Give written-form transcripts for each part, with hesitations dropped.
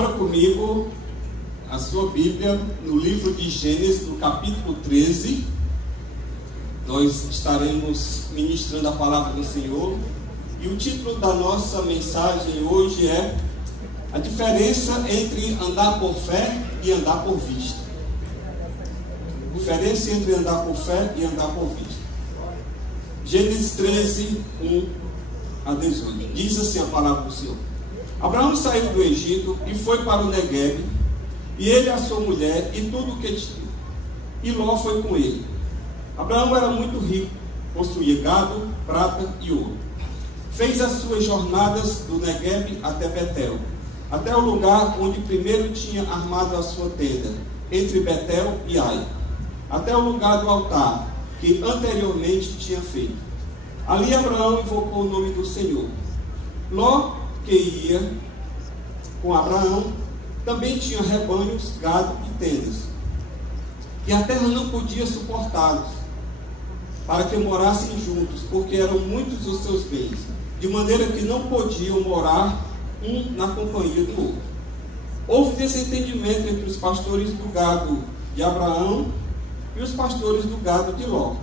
Abra comigo a sua Bíblia no livro de Gênesis, no capítulo 13. Nós estaremos ministrando a palavra do Senhor. E o título da nossa mensagem hoje é a diferença entre andar por fé e andar por vista. Diferença entre andar por fé e andar por vista. Gênesis 13, 1 a 18. Diz assim a palavra do Senhor: Abraão saiu do Egito e foi para o Neguebe, e ele, a sua mulher e tudo o que tinha. E Ló foi com ele. Abraão era muito rico, possuía gado, prata e ouro. Fez as suas jornadas do Neguebe até Betel, até o lugar onde primeiro tinha armado a sua tenda, entre Betel e Ai, até o lugar do altar que anteriormente tinha feito. Ali Abraão invocou o nome do Senhor. Ló, que ia com Abraão, também tinha rebanhos, gado e tendas, e a terra não podia suportá-los, para que morassem juntos, porque eram muitos os seus bens, de maneira que não podiam morar um na companhia do outro. Houve desentendimento entre os pastores do gado de Abraão e os pastores do gado de Ló.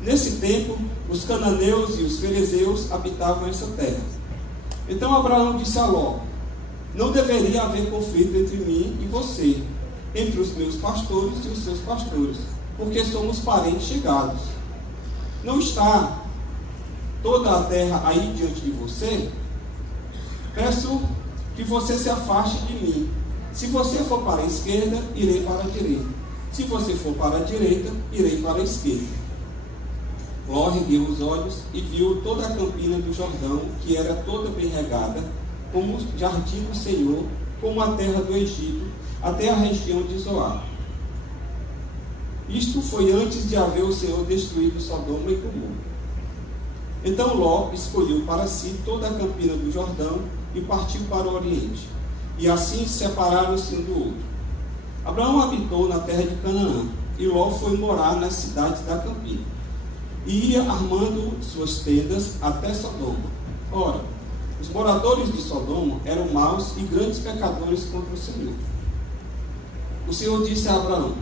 Nesse tempo, os cananeus e os ferezeus habitavam essa terra. Então Abraão disse a Ló: não deveria haver conflito entre mim e você, entre os meus pastores e os seus pastores, porque somos parentes chegados. Não está toda a terra aí diante de você? Peço que você se afaste de mim. Se você for para a esquerda, irei para a direita. Se você for para a direita, irei para a esquerda. Ló ergueu os olhos e viu toda a campina do Jordão, que era toda bem regada, como o jardim do Senhor, como a terra do Egito, até a região de Zoar. Isto foi antes de haver o Senhor destruído Sodoma e Gomorra. Então Ló escolheu para si toda a campina do Jordão e partiu para o oriente. E assim separaram-se um do outro. Abraão habitou na terra de Canaã, e Ló foi morar nas cidades da campina, e ia armando suas tendas até Sodoma. Ora, os moradores de Sodoma eram maus e grandes pecadores contra o Senhor. O Senhor disse a Abraão,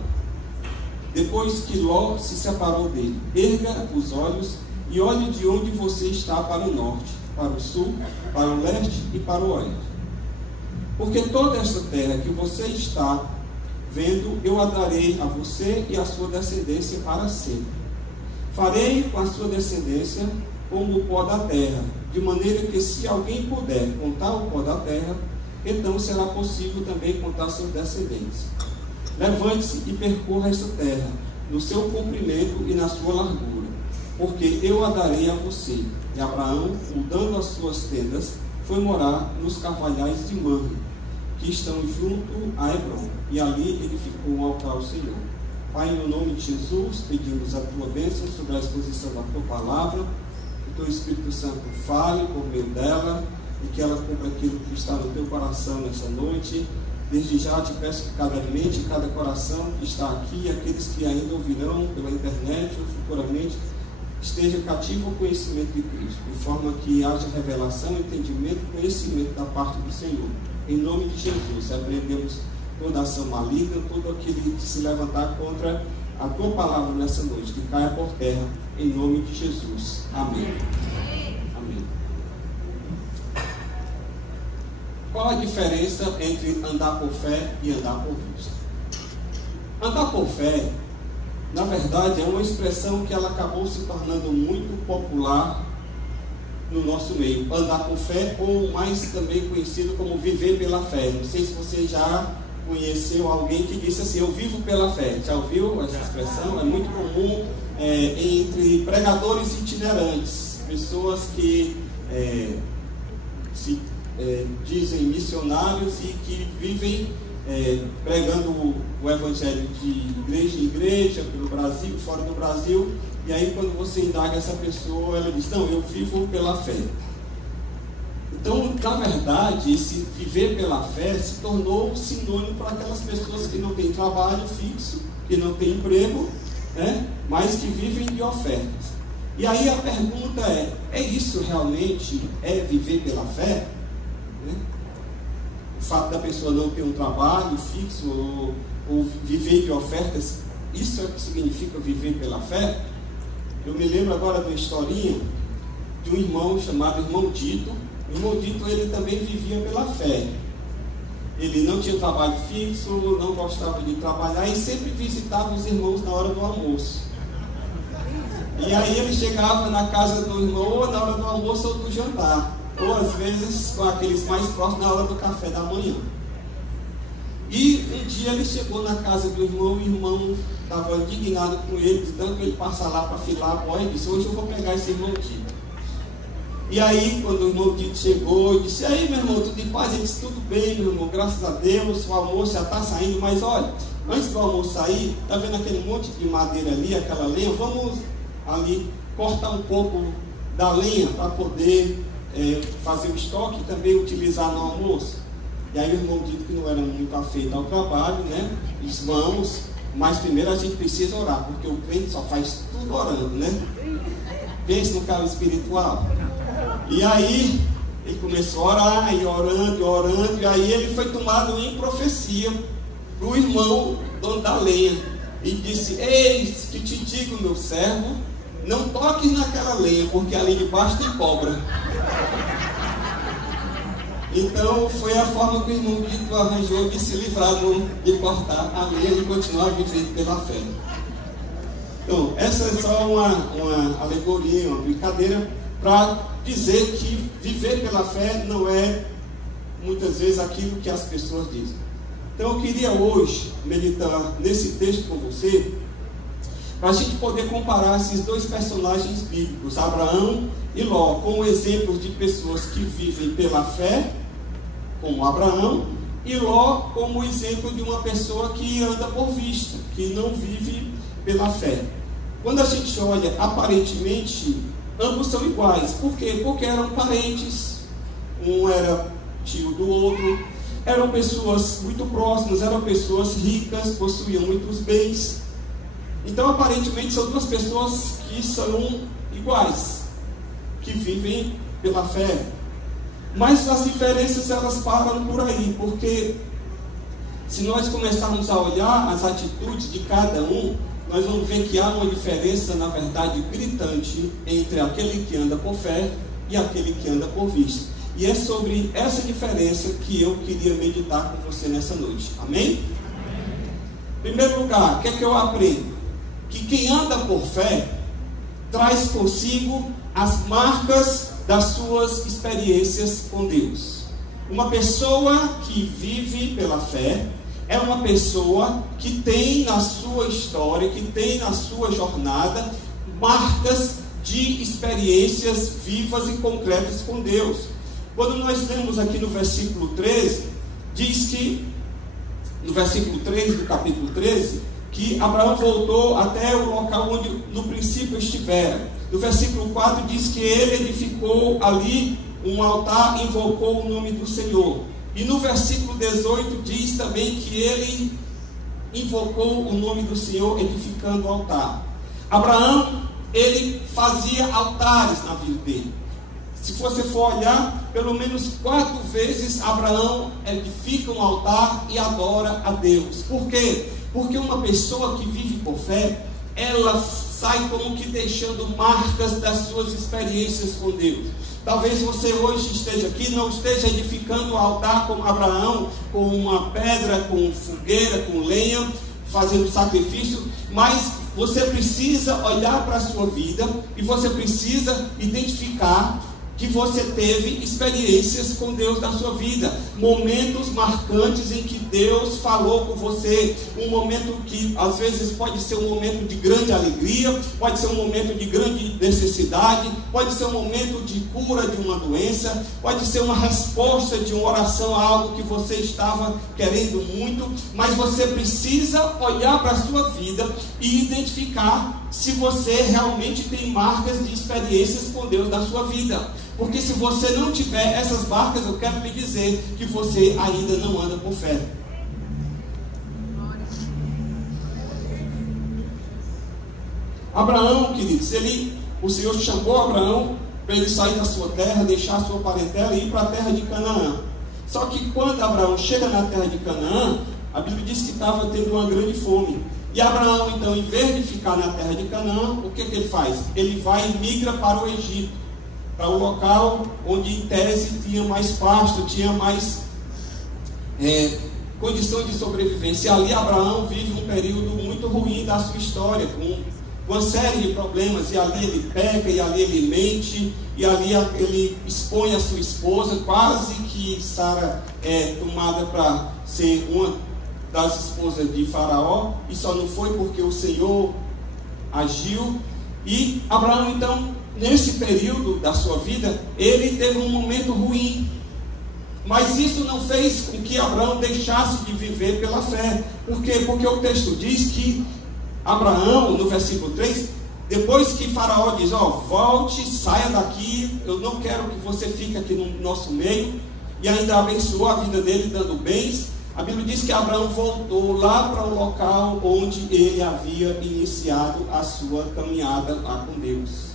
depois que Ló se separou dele: erga os olhos e olhe de onde você está para o norte, para o sul, para o leste e para o oeste. Porque toda esta terra que você está vendo, eu a darei a você e a sua descendência para sempre. Farei com a sua descendência como o pó da terra, de maneira que, se alguém puder contar o pó da terra, então será possível também contar seus descendentes. Levante-se e percorra esta terra, no seu comprimento e na sua largura, porque eu a darei a você. E Abraão, mudando as suas tendas, foi morar nos carvalhais de Mamre, que estão junto a Hebrom, e ali edificou um altar ao Senhor. Pai, no nome de Jesus, pedimos a tua bênção sobre a exposição da tua palavra, que o teu Espírito Santo fale por meio dela, e que ela cumpra aquilo que está no teu coração nessa noite. Desde já te peço que cada mente e cada coração que está aqui, aqueles que ainda ouvirão pela internet ou futuramente, esteja cativo ao conhecimento de Cristo, de forma que haja revelação, entendimento e conhecimento da parte do Senhor. Em nome de Jesus, repreendemos toda ação maligna, todo aquele que se levantar contra a tua palavra nessa noite, que caia por terra, em nome de Jesus. Amém. Amém. Qual a diferença entre andar por fé e andar por vista? Andar por fé, na verdade, é uma expressão que ela acabou se tornando muito popular no nosso meio. Andar por fé, ou mais também conhecido como viver pela fé. Não sei se você já conheceu alguém que disse assim: eu vivo pela fé. Já ouviu essa expressão? É muito comum entre pregadores itinerantes, pessoas que se dizem missionários e que vivem pregando o evangelho de igreja em igreja, pelo Brasil, fora do Brasil. E aí, quando você indaga essa pessoa, ela diz: não, eu vivo pela fé. Então, na verdade, esse viver pela fé se tornou sinônimo para aquelas pessoas que não têm trabalho fixo, que não têm emprego, mas que vivem de ofertas. E aí a pergunta é isso realmente é viver pela fé? o fato da pessoa não ter um trabalho fixo ou viver de ofertas, isso é o que significa viver pela fé. Eu me lembro agora de uma historinha de um irmão chamado Irmão Dito. O Irmão Dito, ele também vivia pela fé. Ele não tinha trabalho fixo, não gostava de trabalhar e sempre visitava os irmãos na hora do almoço. E aí ele chegava na casa do irmão ou na hora do almoço ou do jantar, ou às vezes com aqueles mais próximos na hora do café da manhã. E um dia ele chegou na casa do irmão, o irmão estava indignado com ele, de tanto ele passar lá para filar a boia, e disse: hoje eu vou pegar esse irmão Dito. E aí, quando o irmão Dito chegou, ele disse: aí, meu irmão, tudo em paz? Ele disse: tudo bem, meu irmão, graças a Deus, o almoço já está saindo, mas olha, antes do almoço sair, está vendo aquele monte de madeira ali, aquela lenha? Vamos ali cortar um pouco da lenha para poder fazer o estoque e também utilizar no almoço. E aí o irmão Dito, que não era muito afeito ao trabalho, né, disse: vamos, mas primeiro a gente precisa orar, porque o crente só faz tudo orando, né? Pense no carro espiritual. E aí ele começou a orar, e orando, e aí ele foi tomado em profecia para o irmão dono da lenha, e disse: eis que te digo, meu servo, não toques naquela lenha, porque ali debaixo tem cobra. Então foi a forma que o irmão Dito arranjou de se livrar de cortar a lenha e continuar vivendo pela fé. Então, essa é só uma alegoria, uma brincadeira, para dizer que viver pela fé não é muitas vezes aquilo que as pessoas dizem. Então eu queria hoje meditar nesse texto com você, para a gente poder comparar esses dois personagens bíblicos, Abraão e Ló, com exemplos de pessoas que vivem pela fé, como Abraão, e Ló como exemplo de uma pessoa que anda por vista, que não vive pela fé. Quando a gente olha, aparentemente, ambos são iguais. Por quê? Porque eram parentes, um era tio do outro, eram pessoas muito próximas, eram pessoas ricas, possuíam muitos bens. Então, aparentemente, são duas pessoas que são iguais, que vivem pela fé. Mas as diferenças, elas param por aí, porque se nós começarmos a olhar as atitudes de cada um, nós vamos ver que há uma diferença, na verdade, gritante entre aquele que anda por fé e aquele que anda por vista. E é sobre essa diferença que eu queria meditar com você nessa noite. Amém? Em primeiro lugar, o que é que eu aprendo? Que quem anda por fé traz consigo as marcas das suas experiências com Deus. Uma pessoa que vive pela fé é uma pessoa que tem na sua história, que tem na sua jornada, marcas de experiências vivas e concretas com Deus. Quando nós lemos aqui no versículo 13, diz que, no versículo 3 do capítulo 13, que Abraão voltou até o local onde no princípio estivera. No versículo 4 diz que ele edificou ali um altar e invocou o nome do Senhor. E no versículo 18 diz também que ele invocou o nome do Senhor edificando o altar. Abraão, ele fazia altares na vida dele. Se você for olhar, pelo menos 4 vezes Abraão edifica um altar e adora a Deus. Por quê? Porque uma pessoa que vive por fé, ela sai como que deixando marcas das suas experiências com Deus. Talvez você hoje esteja aqui, não esteja edificando o altar como Abraão, com uma pedra, com fogueira, com lenha, fazendo sacrifício, mas você precisa olhar para a sua vida e você precisa identificar que você teve experiências com Deus na sua vida, momentos marcantes em que Deus falou com você, um momento que às vezes pode ser um momento de grande alegria, pode ser um momento de grande necessidade, pode ser um momento de cura de uma doença, pode ser uma resposta de uma oração a algo que você estava querendo muito, mas você precisa olhar para a sua vida e identificar se você realmente tem marcas de experiências com Deus na sua vida. Porque se você não tiver essas marcas, eu quero lhe dizer que você ainda não anda por fé. Abraão, queridos, o Senhor chamou Abraão para ele sair da sua terra, deixar a sua parentela e ir para a terra de Canaã. Só que quando Abraão chega na terra de Canaã, a Bíblia diz que estava tendo uma grande fome. E Abraão, então, em vez de ficar na terra de Canaã, o que ele faz? Ele vai e migra para o Egito, para o local onde em tese tinha mais pasto, tinha mais condição de sobrevivência. E ali Abraão vive um período muito ruim da sua história, com uma série de problemas. E ali ele peca, e ali ele mente, e ali ele expõe a sua esposa, quase que Sara é tomada para ser uma das esposas de Faraó, e só não foi porque o Senhor agiu. E Abraão, então, nesse período da sua vida, ele teve um momento ruim, mas isso não fez com que Abraão deixasse de viver pela fé. Por quê? Porque o texto diz que Abraão, no versículo 3, depois que Faraó diz, volte, saia daqui, eu não quero que você fique aqui no nosso meio, e ainda abençoou a vida dele dando bens, a Bíblia diz que Abraão voltou lá para o local onde ele havia iniciado a sua caminhada lá com Deus.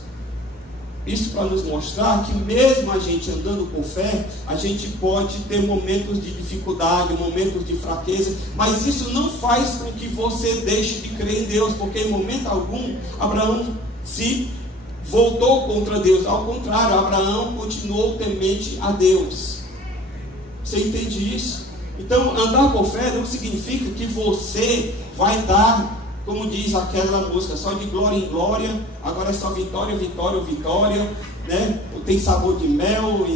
Isso para nos mostrar que mesmo a gente andando por fé, a gente pode ter momentos de dificuldade, momentos de fraqueza, mas isso não faz com que você deixe de crer em Deus, porque em momento algum Abraão se voltou contra Deus. Ao contrário, Abraão continuou temente a Deus. Você entende isso? Então, andar por fé não significa que você vai dar, como diz aquela música, só de glória em glória, agora é só vitória, vitória, vitória, né? Ou tem sabor de mel,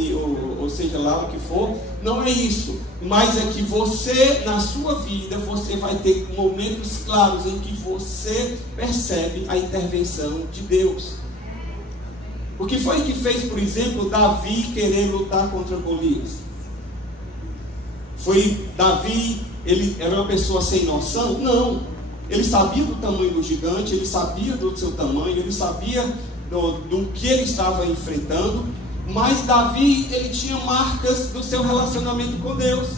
ou seja lá o que for. Não é isso, mas é que você, na sua vida, você vai ter momentos claros em que você percebe a intervenção de Deus. O que foi que fez, por exemplo, Davi querer lutar contra Golias? Foi Davi, ele era uma pessoa sem noção? Não. Ele sabia do tamanho do gigante, ele sabia do seu tamanho, ele sabia do que ele estava enfrentando, mas Davi, ele tinha marcas do seu relacionamento com Deus.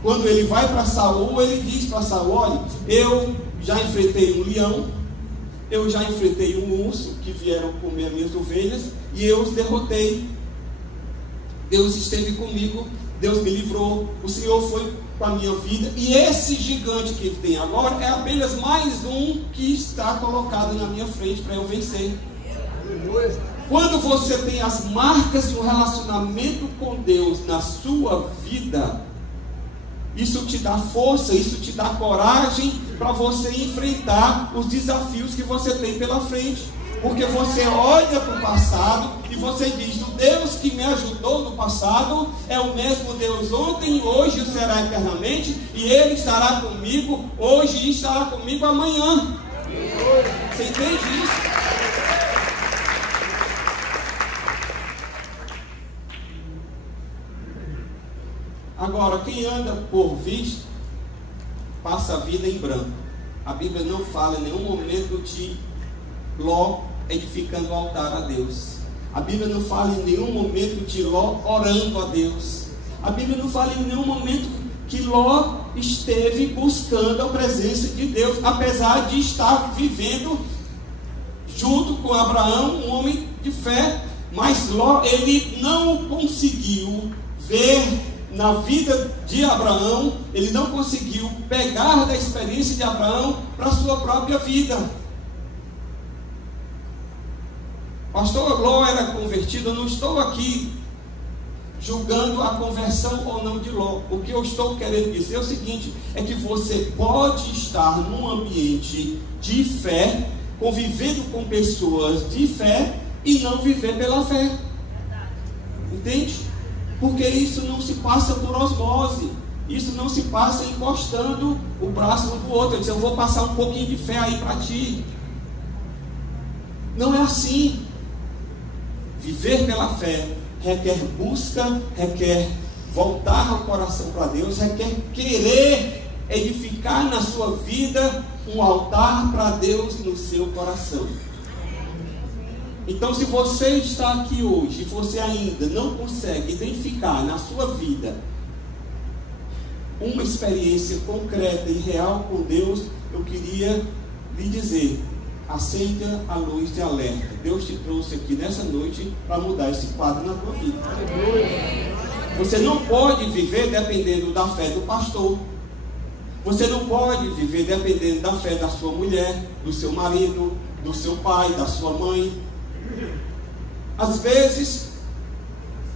Quando ele vai para Saul, ele diz para Saul, olha, eu já enfrentei um leão, eu já enfrentei um urso, que vieram comer minhas ovelhas, e eu os derrotei. Deus esteve comigo, Deus me livrou, o Senhor foi com a minha vida, e esse gigante que tem agora é apenas mais um que está colocado na minha frente para eu vencer. Quando você tem as marcas do relacionamento com Deus na sua vida, isso te dá força, isso te dá coragem para você enfrentar os desafios que você tem pela frente. Porque você olha para o passado e você diz, o Deus que me ajudou no passado é o mesmo Deus ontem, hoje e será eternamente, e Ele estará comigo hoje e estará comigo amanhã. Você entende isso? Agora, quem anda por vista, passa a vida em branco. A Bíblia não fala em nenhum momento de Ló edificando o altar a Deus. A Bíblia não fala em nenhum momento de Ló orando a Deus. A Bíblia não fala em nenhum momento que Ló esteve buscando a presença de Deus, apesar de estar vivendo junto com Abraão, um homem de fé. Mas Ló, ele não conseguiu ver na vida de Abraão, ele não conseguiu pegar da experiência de Abraão para a sua própria vida. Pastor, Ló era convertido. Eu não estou aqui julgando a conversão ou não de Ló. O que eu estou querendo dizer é o seguinte, é que você pode estar num ambiente de fé, convivendo com pessoas de fé e não viver pela fé. Entende? Porque isso não se passa por osmose, isso não se passa encostando o braço um do outro. Eu disse, eu vou passar um pouquinho de fé aí para ti. Não é assim. Viver pela fé requer busca, requer voltar o coração para Deus, requer querer edificar na sua vida um altar para Deus no seu coração. Então, se você está aqui hoje e você ainda não consegue identificar na sua vida uma experiência concreta e real com Deus, eu queria lhe dizer, acenda a luz de alerta. Deus te trouxe aqui nessa noite para mudar esse quadro na tua vida. Você não pode viver dependendo da fé do pastor. Você não pode viver dependendo da fé da sua mulher, do seu marido, do seu pai, da sua mãe. Às vezes,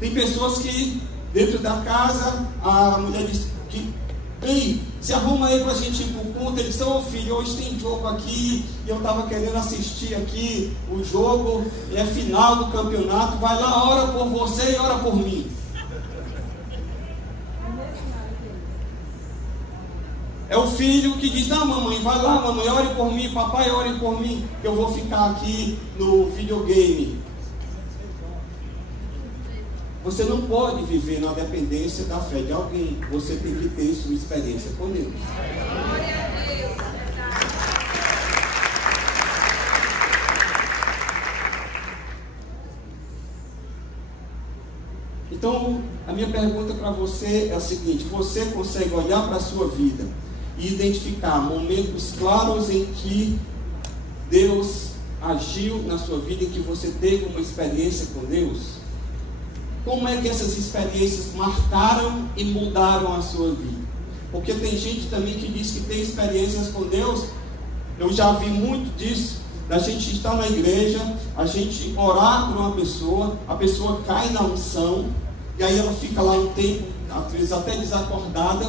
tem pessoas que dentro da casa, a mulher diz que: ei, se arruma aí para a gente ir para o culto. Ele diz: ô filho, hoje tem jogo aqui, e eu estava querendo assistir aqui o jogo, é final do campeonato, vai lá, ora por você e ora por mim. É o filho que diz: não, mamãe, vai lá, mamãe, ore por mim, papai, ore por mim, que eu vou ficar aqui no videogame. Você não pode viver na dependência da fé de alguém. Você tem que ter sua experiência com Deus. Então, a minha pergunta para você é a seguinte: você consegue olhar para a sua vida e identificar momentos claros em que Deus agiu na sua vida, em que você teve uma experiência com Deus? Como é que essas experiências marcaram e mudaram a sua vida? Porque tem gente também que diz que tem experiências com Deus. Eu já vi muito disso, da gente estar na igreja, a gente orar por uma pessoa, a pessoa cai na unção, e aí ela fica lá um tempo, às vezes até desacordada,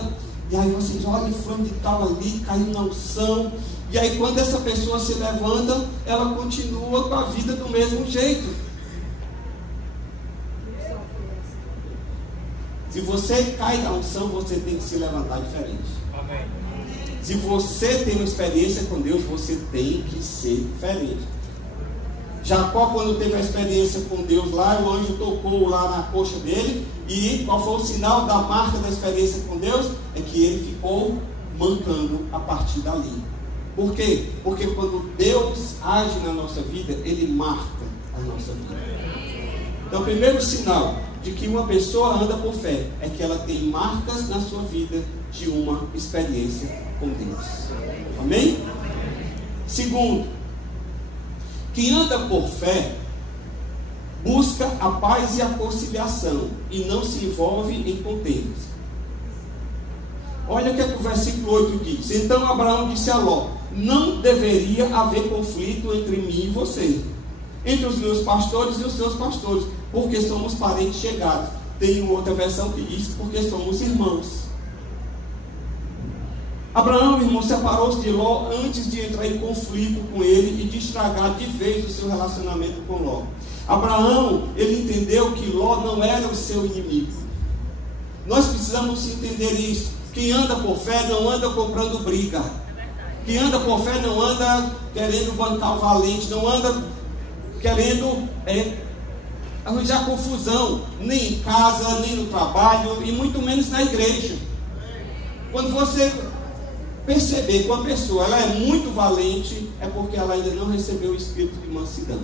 e aí vocês olham, fulano de tal ali, caiu na unção, e aí quando essa pessoa se levanta, ela continua com a vida do mesmo jeito. Se você cai na unção, você tem que se levantar diferente. Amém. Se você tem uma experiência com Deus, você tem que ser diferente. Jacó, quando teve a experiência com Deus lá, o anjo tocou lá na coxa dele, e qual foi o sinal da marca da experiência com Deus? É que ele ficou mancando a partir dali. Por quê? Porque quando Deus age na nossa vida, Ele marca a nossa vida. Então, o primeiro sinal de que uma pessoa anda por fé é que ela tem marcas na sua vida de uma experiência com Deus. Amém? Segundo, quem anda por fé busca a paz e a conciliação e não se envolve em contendas. Olha o que o versículo 8 diz: então Abraão disse a Ló: não deveria haver conflito entre mim e você, entre os meus pastores e os seus pastores, porque somos parentes chegados. Tem uma outra versão que diz: porque somos irmãos. Abraão, irmão, separou-se de Ló antes de entrar em conflito com ele e de estragar de vez o seu relacionamento com Ló. Abraão, ele entendeu que Ló não era o seu inimigo. Nós precisamos entender isso. Quem anda por fé não anda comprando briga. Quem anda por fé não anda querendo bancar o valente, não anda querendo arranjar confusão, nem em casa, nem no trabalho, e muito menos na igreja. Quando você perceber que uma pessoa ela é muito valente, é porque ela ainda não recebeu o espírito de mansidão.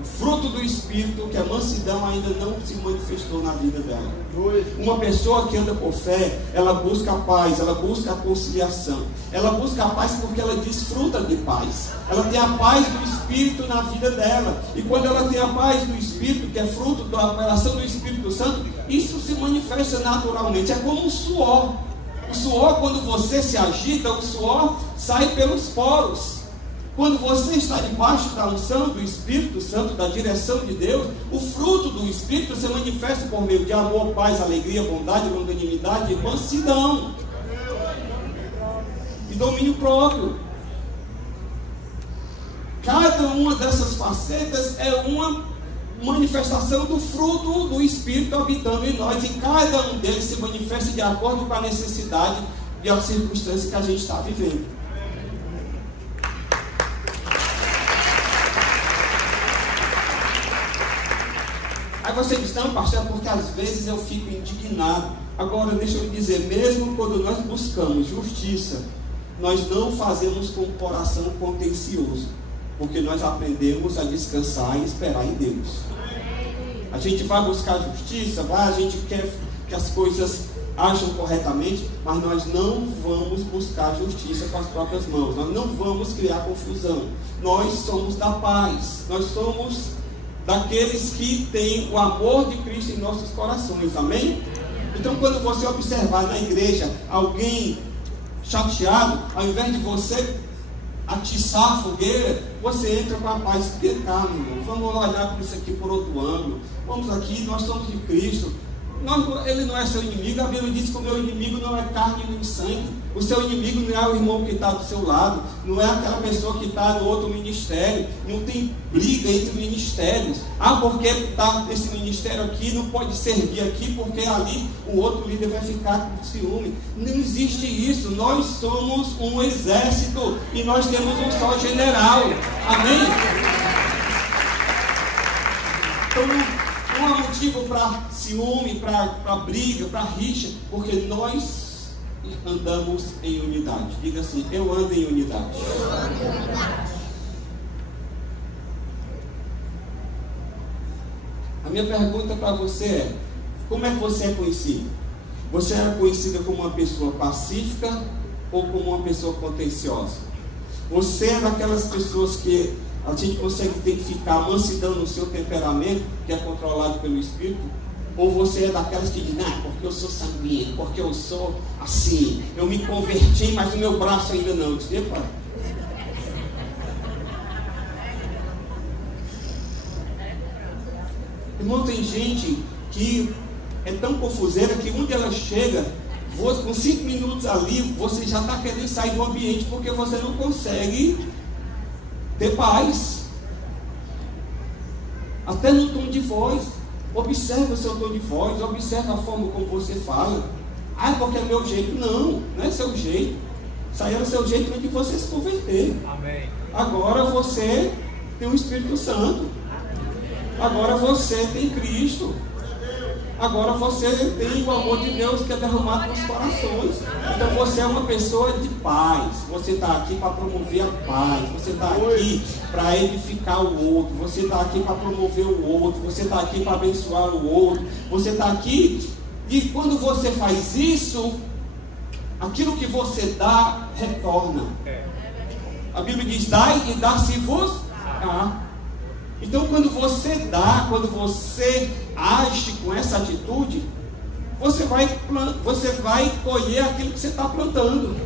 O fruto do espírito, que é mansidão, ainda não se manifestou na vida dela. Uma pessoa que anda por fé, ela busca a paz, ela busca a conciliação, ela busca a paz porque ela desfruta de paz. Ela tem a paz do espírito na vida dela, e quando ela tem a paz do espírito, que é fruto da operação do Espírito Santo, isso se manifesta naturalmente. É como o suor. O suor, quando você se agita, o suor sai pelos poros. Quando você está debaixo da unção do Espírito Santo, da direção de Deus, o fruto do Espírito se manifesta por meio de amor, paz, alegria, bondade, longanimidade, mansidão e domínio próprio. Cada uma dessas facetas é uma manifestação do fruto do Espírito habitando em nós, e cada um deles se manifesta de acordo com a necessidade e a circunstância que a gente está vivendo. Aí você diz: não, pastor, porque às vezes eu fico indignado. Agora deixa eu lhe dizer, mesmo quando nós buscamos justiça, nós não fazemos com o coração contencioso, porque nós aprendemos a descansar e esperar em Deus. A gente vai buscar justiça, a gente quer que as coisas ajam corretamente, mas nós não vamos buscar justiça com as próprias mãos, nós não vamos criar confusão. Nós somos da paz, nós somos daqueles que têm o amor de Cristo em nossos corações, amém? Então, quando você observar na igreja alguém chateado, ao invés de você atiçar a fogueira, você entra com a paz. Porque calma, irmão, vamos olhar para isso aqui por outro ângulo. Vamos aqui, nós somos de Cristo. Ele não é seu inimigo. A Bíblia diz que o meu inimigo não é carne nem sangue. O seu inimigo não é o irmão que está do seu lado, não é aquela pessoa que está no outro ministério. Não tem briga entre ministérios. Porque está nesse ministério aqui, não pode servir aqui, porque ali o outro líder vai ficar com ciúme. Não existe isso. Nós somos um exército e nós temos um só general. Amém? Então, não há motivo para ciúme, para briga, para rixa, porque nós andamos em unidade. Diga assim: eu ando em unidade. A minha pergunta para você é: como é que você é conhecido? Você era conhecida como uma pessoa pacífica ou como uma pessoa contenciosa? Você é daquelas pessoas que a gente consegue identificar a mansidão no seu temperamento, que é controlado pelo Espírito? Ou você é daquelas que dizem: porque eu sou sanguíneo, porque eu sou assim, eu me converti, mas o meu braço ainda não. Diz: epa. Irmão, tem gente que é tão confuseira que onde ela chega, com 5 minutos ali, você já está querendo sair do ambiente, porque você não consegue ter paz. Até no tom de voz. Observe o seu tom de voz, observe a forma como você fala. Porque é meu jeito. Não, não é seu jeito. Isso aí era o seu jeito antes de você se converter. Amém. Agora você tem o Espírito Santo. Agora você tem Cristo. Agora você tem o amor de Deus que é derramado nos corações. Então você é uma pessoa de paz. Você está aqui para promover a paz. Você está aqui para edificar o outro. Você está aqui para promover o outro. Você está aqui para abençoar o outro. Você está aqui. E quando você faz isso, aquilo que você dá, retorna. A Bíblia diz: dai e dá-se-vos. Então, quando você dá, quando você age com essa atitude, você vai colher aquilo que você está plantando.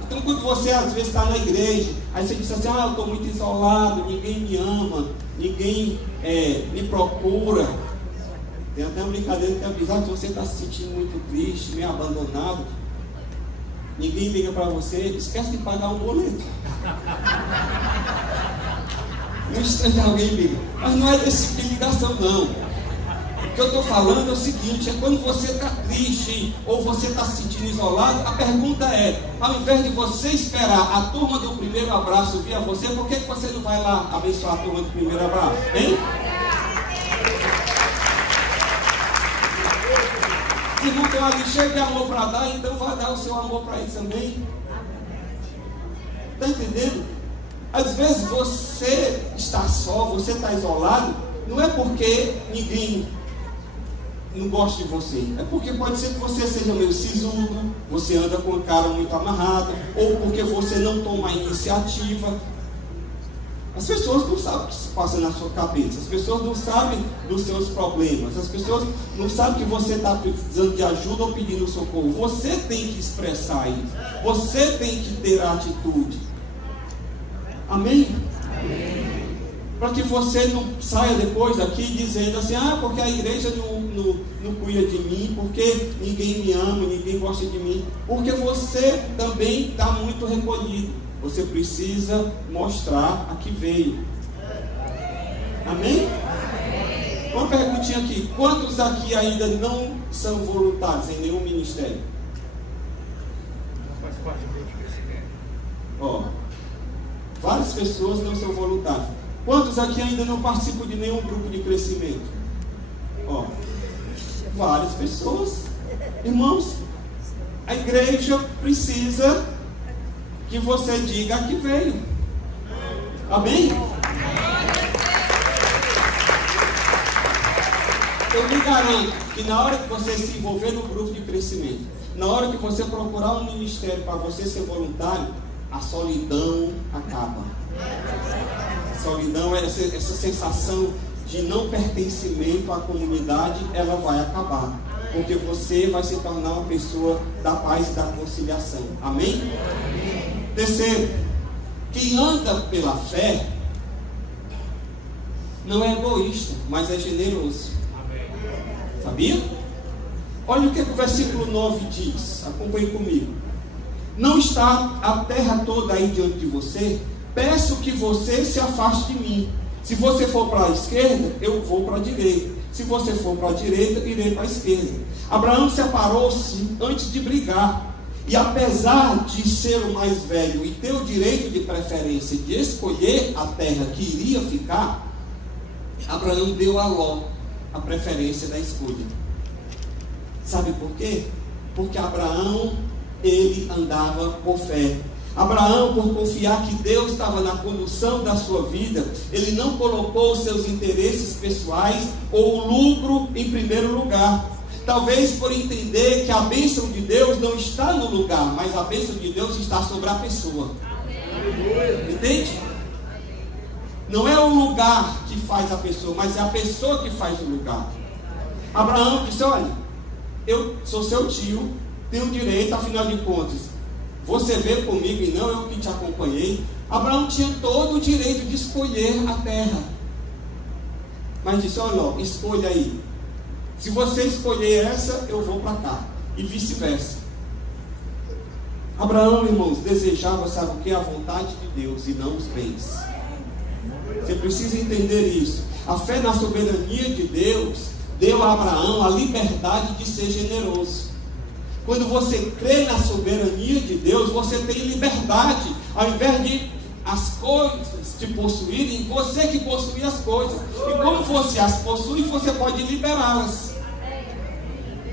Então, quando você às vezes está na igreja, aí você diz assim: eu estou muito isolado, ninguém me ama, ninguém me procura. Tem até uma brincadeira que avisa: que você está se sentindo muito triste, meio abandonado, ninguém liga para você, esquece de pagar um boleto. No instante alguém liga. Mas não é desse tipo de ligação, não. O que eu estou falando é o seguinte: é quando você está triste ou você está se sentindo isolado, a pergunta é: ao invés de você esperar a turma do primeiro abraço vir a você, por que você não vai lá abençoar a turma do primeiro abraço? Hein? Se não tem ali cheio de amor para dar, então vai dar o seu amor para eles também. Está entendendo? Às vezes você está só, você está isolado, não é porque ninguém não gosta de você, é porque pode ser que você seja meio sisudo, você anda com a cara muito amarrada, ou porque você não toma a iniciativa. As pessoas não sabem o que se passa na sua cabeça, as pessoas não sabem dos seus problemas, as pessoas não sabem que você está precisando de ajuda ou pedindo socorro. Você tem que expressar isso, você tem que ter a atitude. Amém? Amém. Para que você não saia depois daqui dizendo assim: porque a igreja não cuida de mim, porque ninguém me ama, ninguém gosta de mim. Porque você também está muito recolhido. Você precisa mostrar a que veio. Amém? Amém. Uma perguntinha aqui: quantos aqui ainda não são voluntários em nenhum ministério? Não faz parte do grupo de crescimento. Várias pessoas não são voluntários. Quantos aqui ainda não participam de nenhum grupo de crescimento? Várias pessoas. Irmãos, a igreja precisa que você diga a que veio. Amém? Eu me garanto que na hora que você se envolver no grupo de crescimento, na hora que você procurar um ministério para você ser voluntário, a solidão acaba. solidão, essa sensação de não pertencimento à comunidade, ela vai acabar. Porque você vai se tornar uma pessoa da paz e da conciliação. Amém? Terceiro, quem anda pela fé não é egoísta, mas é generoso. Sabia? Olha o que o versículo 9 diz. Acompanhe comigo. Não está a terra toda aí diante de você? Peço que você se afaste de mim. Se você for para a esquerda, eu vou para a direita. Se você for para a direita, irei para a esquerda. Abraão separou-se antes de brigar. E apesar de ser o mais velho e ter o direito de preferência de escolher a terra que iria ficar, Abraão deu a Ló a preferência da escolha. Sabe por quê? Porque Abraão, ele andava por fé. Abraão, por confiar que Deus estava na condução da sua vida, ele não colocou os seus interesses pessoais ou o lucro em primeiro lugar. Talvez por entender que a bênção de Deus não está no lugar, mas a bênção de Deus está sobre a pessoa. Entende? Não é o lugar que faz a pessoa, mas é a pessoa que faz o lugar. Abraão disse: olha, eu sou seu tio, tenho direito, afinal de contas, você veio comigo e não eu que te acompanhei. Abraão tinha todo o direito de escolher a terra, mas disse: olha, escolha aí. Se você escolher essa, eu vou para cá, e vice-versa. Abraão, irmãos, desejava, sabe o que? A vontade de Deus e não os bens. Você precisa entender isso. A fé na soberania de Deus deu a Abraão a liberdade de ser generoso. Quando você crê na soberania de Deus, você tem liberdade. Ao invés de as coisas te possuírem, você que possui as coisas. E como você as possui, você pode liberá-las.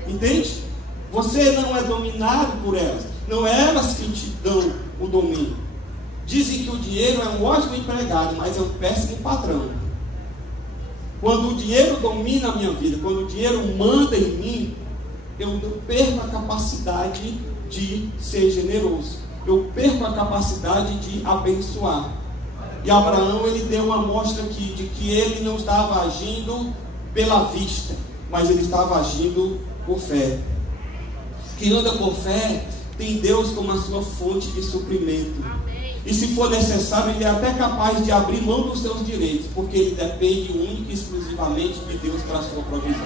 Entende? Você não é dominado por elas. Não é elas que te dão o domínio. Dizem que o dinheiro é um ótimo empregado, mas é um péssimo patrão. Quando o dinheiro domina a minha vida, quando o dinheiro manda em mim, eu perco a capacidade de ser generoso. Eu perco a capacidade de abençoar. E Abraão, ele deu uma amostra aqui de que ele não estava agindo pela vista, mas ele estava agindo por fé. Quem anda por fé tem Deus como a sua fonte de suprimento. E se for necessário, ele é até capaz de abrir mão dos seus direitos, porque ele depende única e exclusivamente de Deus para a sua provisão.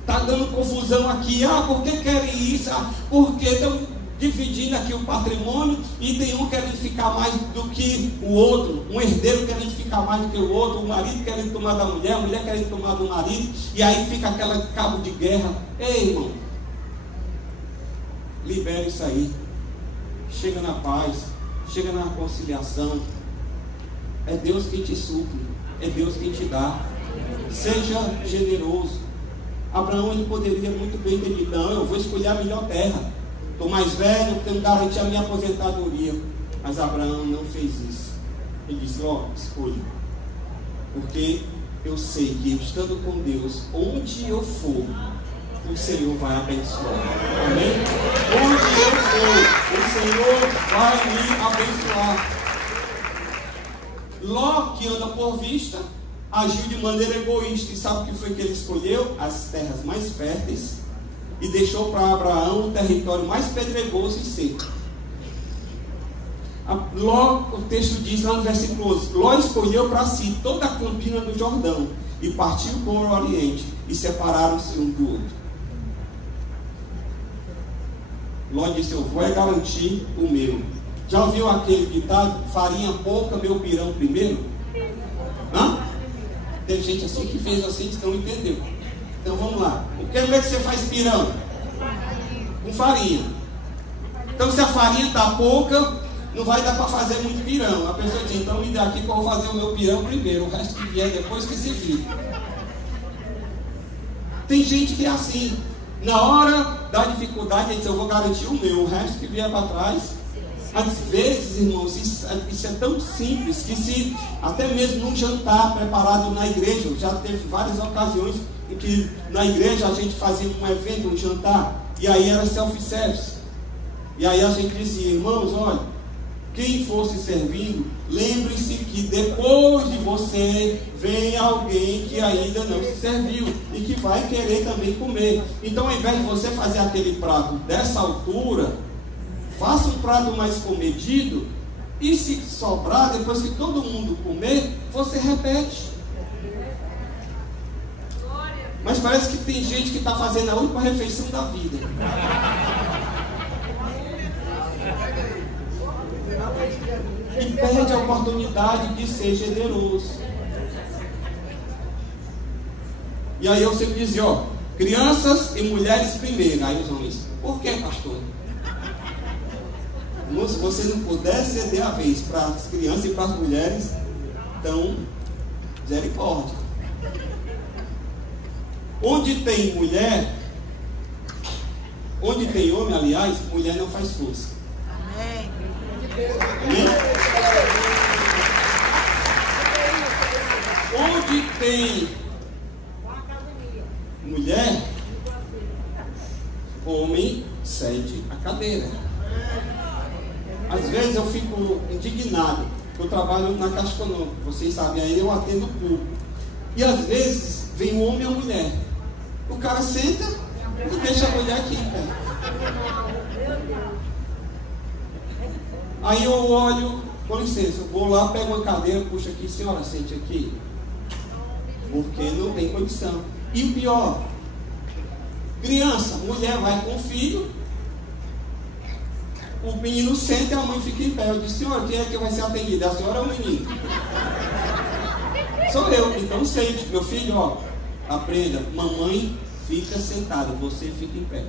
Está dando confusão aqui. Por que querem isso? Porque estão dividindo aqui o patrimônio e tem um querendo ficar mais do que o outro, um herdeiro querendo ficar mais do que o outro, o marido querendo tomar da mulher, a mulher querendo tomar do marido, e aí fica aquela cabo de guerra. Ei, irmão, libera isso aí. Chega na paz, chega na conciliação. É Deus quem te supre, é Deus quem te dá. Seja generoso. Abraão, ele poderia muito bem ter dito: não, eu vou escolher a melhor terra, estou mais velho, tenho garantir a minha aposentadoria. Mas Abraão não fez isso. Ele disse: escolha, porque eu sei que estando com Deus, onde eu for, o Senhor vai abençoar. Amém? Onde eu for, o Senhor vai me abençoar. Ló, que anda por vista, agiu de maneira egoísta. E sabe o que foi que ele escolheu? As terras mais férteis, e deixou para Abraão o território mais pedregoso e seco. Ló, o texto diz lá no versículo 11: Ló escolheu para si toda a campina do Jordão e partiu para o Oriente, e separaram-se um do outro. Ló disse: eu vou garantir o meu. Já ouviu aquele ditado: farinha pouca, meu pirão primeiro? Teve gente assim que fez assim, que não entendeu. Então vamos lá. Como é que você faz pirão? Com farinha. Então se a farinha está pouca, não vai dar para fazer muito pirão. A pessoa diz: então me dá aqui que eu vou fazer o meu pirão primeiro, o resto que vier depois que se vire. Tem gente que é assim. Na hora da dificuldade, ele diz: eu vou garantir o meu, o resto que vier para trás. Às vezes, irmãos, isso é tão simples que, se até mesmo num jantar preparado na igreja, já teve várias ocasiões em que na igreja a gente fazia um evento, um jantar, e aí era self-service. E aí a gente dizia: irmãos, olha, quem fosse servindo, lembre-se que depois de você vem alguém que ainda não se serviu e que vai querer também comer. Então, ao invés de você fazer aquele prato dessa altura, faça um prato mais comedido, e se sobrar, depois que todo mundo comer, você repete. Mas parece que tem gente que está fazendo a última refeição da vida. E perde a oportunidade de ser generoso. E aí eu sempre dizia, ó, crianças e mulheres primeiro. Aí os homens, por que, pastor? Se você não puder ceder a vez para as crianças e para as mulheres, então, misericórdia. Onde tem mulher, onde tem homem, aliás, mulher não faz força. Amém? Onde tem mulher, homem cede a cadeira. Às vezes eu fico indignado. Eu trabalho na Caixa Econômica, vocês sabem, aí eu atendo o público. E às vezes vem um homem e uma mulher. O cara senta e deixa a mulher aqui em pé. Aí eu olho, com licença, eu vou lá, pego uma cadeira, puxo aqui, senhora, sente aqui. Porque não tem condição. E o pior, criança, mulher vai com o filho, o menino senta e a mãe fica em pé. Eu disse, senhora, quem é que vai ser atendido? A senhora ou o menino? Sou eu, então sente. Meu filho, ó, aprenda, mamãe fica sentada, você fica em pé.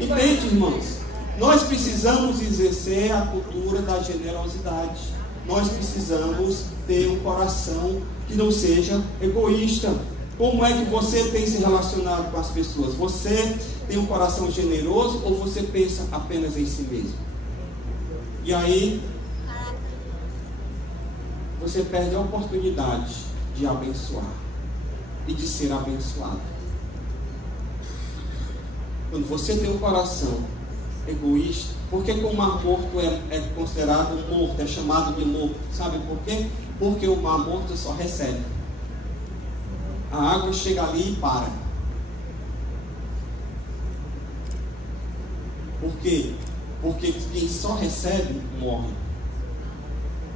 Entende, irmãos? Nós precisamos exercer a cultura da generosidade. Nós precisamos ter um coração que não seja egoísta. Como é que você tem se relacionado com as pessoas? Você tem um coração generoso ou você pensa apenas em si mesmo? E aí, você perde a oportunidade de abençoar e de ser abençoado. Quando você tem um coração egoísta, porque com o mar morto é considerado morto, é chamado de morto. Sabe por quê? Porque o mar morto só recebe. A água chega ali e para. Por quê? Porque quem só recebe, morre.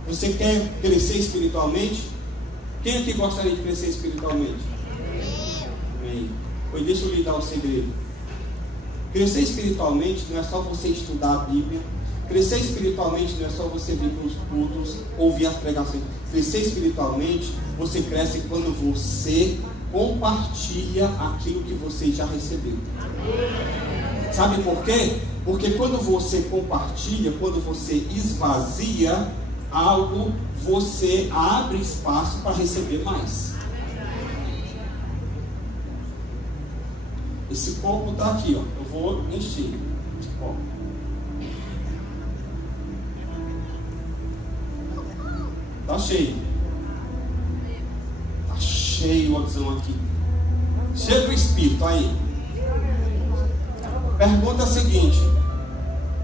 Você quer crescer espiritualmente? Quem aqui gostaria de crescer espiritualmente? Amém. Pois deixa eu lhe dar o segredo. Crescer espiritualmente não é só você estudar a Bíblia. Crescer espiritualmente não é só você vir para os cultos, ouvir as pregações. Crescer espiritualmente, você cresce quando você compartilha aquilo que você já recebeu. Sabe por quê? Porque quando você compartilha, quando você esvazia algo, você abre espaço para receber mais. Esse copo está aqui, ó. Eu vou encher esse copo. Está cheio. Está cheio o adesão aqui. Cheio do Espírito aí. Pergunta a seguinte: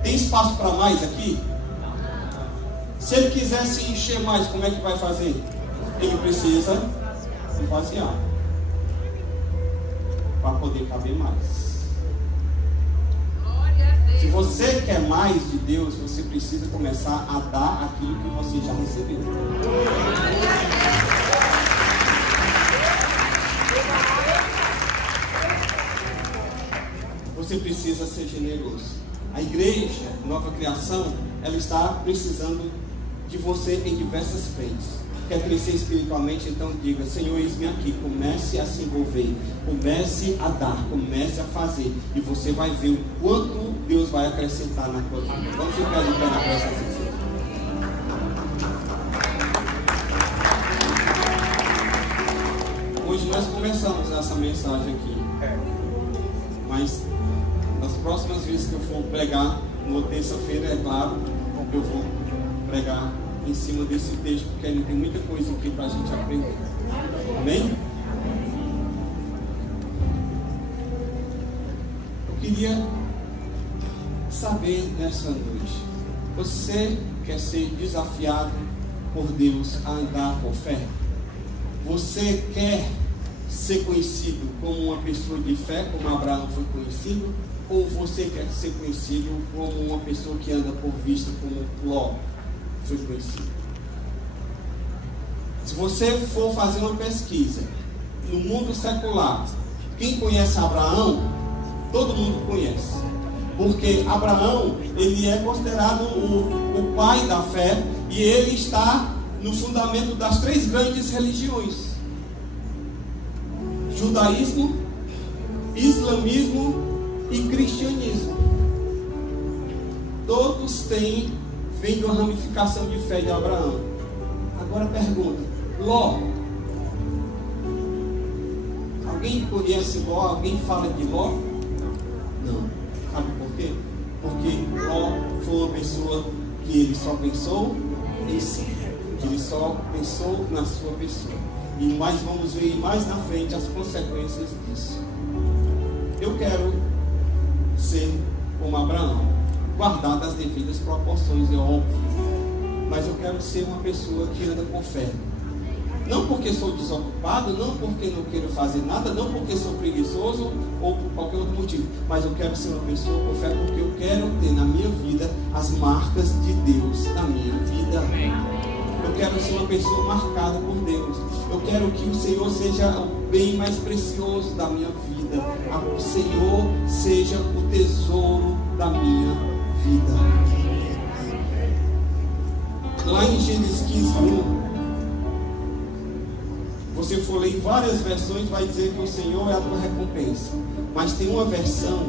tem espaço para mais aqui? Se ele quiser se encher mais, como é que vai fazer? Ele precisa esvaziar para poder caber mais. Se você quer mais de Deus, você precisa começar a dar aquilo que você já recebeu. Você precisa ser generoso. A igreja, Nova Criação, ela está precisando de você em diversas frentes. Quer crescer espiritualmente? Então diga: Senhor, eis-me aqui. Comece a se envolver, comece a dar, comece a fazer, e você vai ver o quanto Deus vai acrescentar na tua vida. Vamos ficar de pé na presença de Deus. Hoje nós começamos essa mensagem aqui, mas nas próximas vezes que eu for pregar, na terça-feira, é claro, eu vou pregar em cima desse texto, porque ele tem muita coisa aqui para a gente aprender. Amém? Eu queria saber saber nessa noite, você quer ser desafiado por Deus a andar com fé? Você quer ser conhecido como uma pessoa de fé, como Abraão foi conhecido? Ou você quer ser conhecido como uma pessoa que anda por vista, como Ló foi conhecido? Se você for fazer uma pesquisa no mundo secular, quem conhece Abraão, todo mundo conhece. Porque Abraão, ele é considerado o pai da fé, e ele está no fundamento das 3 grandes religiões: judaísmo, islamismo e cristianismo. Todos vêm de uma ramificação de fé de Abraão. Agora pergunta: Ló, alguém conhece Ló? Alguém fala de Ló? Não. Sabe por quê? Porque Ló foi uma pessoa que ele só pensou em si. Ele só pensou na sua pessoa. E mais vamos ver mais na frente as consequências disso. Eu quero ser como Abraão, guardado as devidas proporções, é óbvio. Mas eu quero ser uma pessoa que anda com fé. Não porque sou desocupado, não porque não quero fazer nada, não porque sou preguiçoso ou por qualquer outro motivo. Mas eu quero ser uma pessoa com fé porque eu quero ter na minha vida as marcas de Deus na minha vida. Eu quero ser uma pessoa marcada por Deus. Eu quero que o Senhor seja o bem mais precioso da minha vida. O Senhor seja o tesouro da minha vida. Lá em Gênesis 15:1, você for ler em várias versões, vai dizer que o Senhor é a tua recompensa. Mas tem uma versão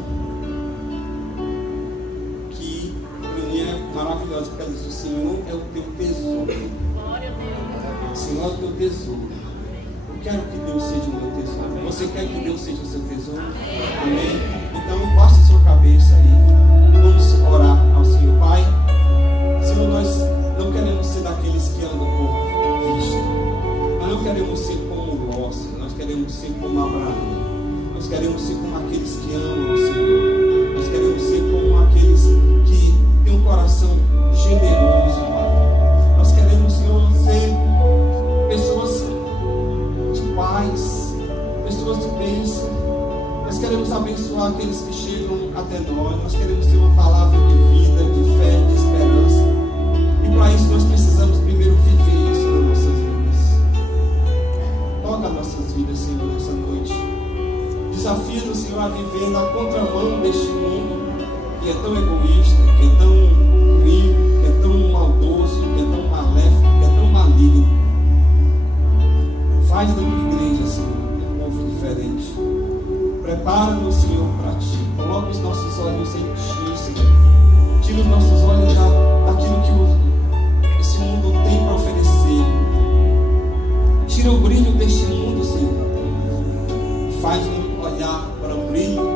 que para mim é maravilhosa, porque ela diz: o Senhor é o teu tesouro. O Senhor é o teu tesouro. Eu quero que Deus seja o meu tesouro. Você quer que Deus seja o seu tesouro? Amém? Então, baixe a sua cabeça e vamos orar ao Senhor. Pai, Senhor, nós não queremos ser daqueles que andam por vista. Nós não queremos ser como Ló, nós queremos ser como Abraão. Nós queremos ser como aqueles que amam o Senhor. Nós queremos ser como aqueles que têm um coração generoso, Pai. Nós queremos, Senhor, ser pessoas de paz, pessoas de bênção. Nós queremos abençoar aqueles que chegam até nós. Nós queremos ter uma palavra de vida, de fé, de esperança. E para isso nós precisamos primeiro viver isso nas nossas vidas. Toca nossas vidas, Senhor, nessa noite. Desafia-nos, Senhor, a viver na contramão deste mundo que é tão egoísta, que é tão ruim, que é tão maldoso, que é tão maléfico, que é tão maligno. Faz da tua igreja, Senhor, um povo diferente. Prepara-nos, Senhor, para Ti. Coloca os nossos olhos em Ti, Senhor. Tira os nossos olhos daquilo que esse mundo tem para oferecer. Tira o brilho deste mundo, Senhor. Faz-nos olhar para o brilho